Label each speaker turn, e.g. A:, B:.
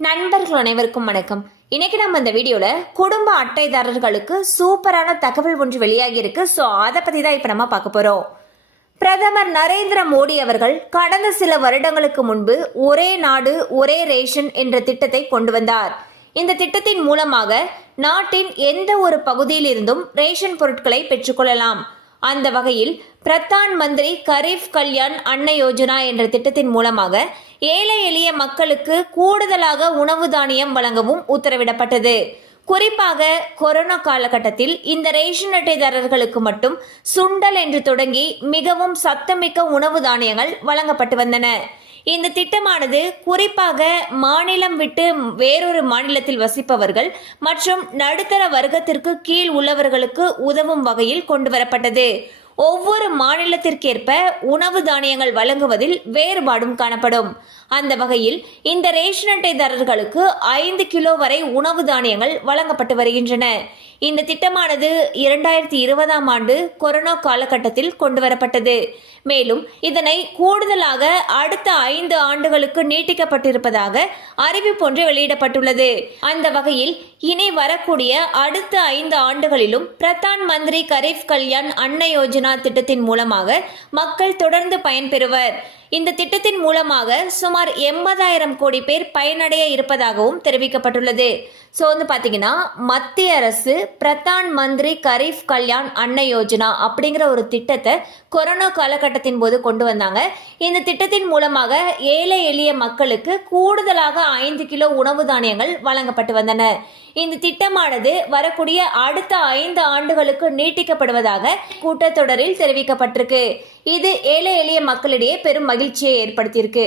A: நண்பர்கள் அனைவருக்கும் வணக்கம். இன்னைக்கு நம்ம இந்த வீடியோல குடும்ப அட்டைதாரர்களுக்கு சூப்பரான தகவல் ஒன்று வெளியாகி இருக்கு. ஸோ அதை பத்தி தான் இப்போ நம்ம பார்க்க போறோம். பிரதமர் நரேந்திர மோடி அவர்கள் கடந்த சில வருடங்களுக்கு முன்பு ஒரே நாடு ஒரே ரேஷன் என்ற திட்டத்தை கொண்டு வந்தார். இந்த திட்டத்தின் மூலமாக நாட்டின் எந்த ஒரு பகுதியில் இருந்தும் ரேஷன் பொருட்களை பெற்றுக்கொள்ளலாம் அந்த வகையில் பிரதான் மந்திரி கரீப் கல்யாண் அன்ன யோஜனா என்ற திட்டத்தின் மூலமாக ஏழை எளிய மக்களுக்கு கூடுதலாக உணவு தானியம் வழங்கவும் உத்தரவிடப்பட்டது. குறிப்பாக கொரோனா காலகட்டத்தில் இந்த ரேஷன் அட்டைதாரர்களுக்கு மட்டும் சுண்டல் என்று தொடங்கி மிகவும் சத்தமிக்க உணவு தானியங்கள் வழங்கப்பட்டு வந்தன. இந்த திட்டமானது குறிப்பாக மாநிலம் விட்டு வேறொரு மாநிலத்தில் வசிப்பவர்கள் மற்றும் நடுத்தர வர்க்கத்திற்கு கீழ் உள்ளவர்களுக்கு உதவும் வகையில் கொண்டு வரப்பட்டது. ஒவ்வொரு மாநிலத்திற்கேற்ப உணவு தானியங்கள் வழங்குவதில் வேறுபாடும் காணப்படும். அந்த வகையில் இந்த ரேஷன் அட்டைதாரர்களுக்கு ஐந்து கிலோ வரை உணவு தானியங்கள் வழங்கப்பட்டு வருகின்றன. இந்த திட்டமானது இரண்டாயிரத்தி இருபதாம் ஆண்டு கொரோனா காலகட்டத்தில் கொண்டு வரப்பட்டது மேலும் இதனை கூடுதலாக அடுத்த ஐந்து ஆண்டுகளுக்கு நீட்டிக்கப்பட்டிருப்பதாக அறிவிப்பு ஒன்று வெளியிடப்பட்டுள்ளது. அந்த வகையில் இனி வரக்கூடிய அடுத்த ஐந்து ஆண்டுகளிலும் பிரதான் மந்திரி கரீப் கல்யாண் அன்ன யோஜனா திட்டத்தின் மூலமாக மக்கள் தொடர்ந்து பயன்பெறுவர். இந்த திட்டத்தின் மூலமாக சுமார் எண்பதாயிரம் கோடி பேர் பயனடைய இருப்பதாகவும் தெரிவிக்கப்பட்டுள்ளது. ஸோ வந்து பார்த்தீங்கன்னா மத்திய அரசு பிரதான் மந்திரி கரீப் கல்யாண் அன்ன யோஜனா அப்படிங்கிற ஒரு திட்டத்தை கொரோனா காலகட்டத்தின் போது கொண்டு வந்தாங்க. இந்த திட்டத்தின் மூலமாக ஏழை எளிய மக்களுக்கு கூடுதலாக ஐந்து கிலோ உணவு தானியங்கள் வழங்கப்பட்டு வந்தன. இந்த திட்டமானது வரக்கூடிய அடுத்த ஐந்து ஆண்டுகளுக்கு நீட்டிக்கப்படுவதாக கூட்டத்தொடரில் தெரிவிக்கப்பட்டிருக்கு. இது ஏழை எளிய மக்களிடையே பெரும் மகிழ்ச்சியை ஏற்படுத்தியிருக்கு.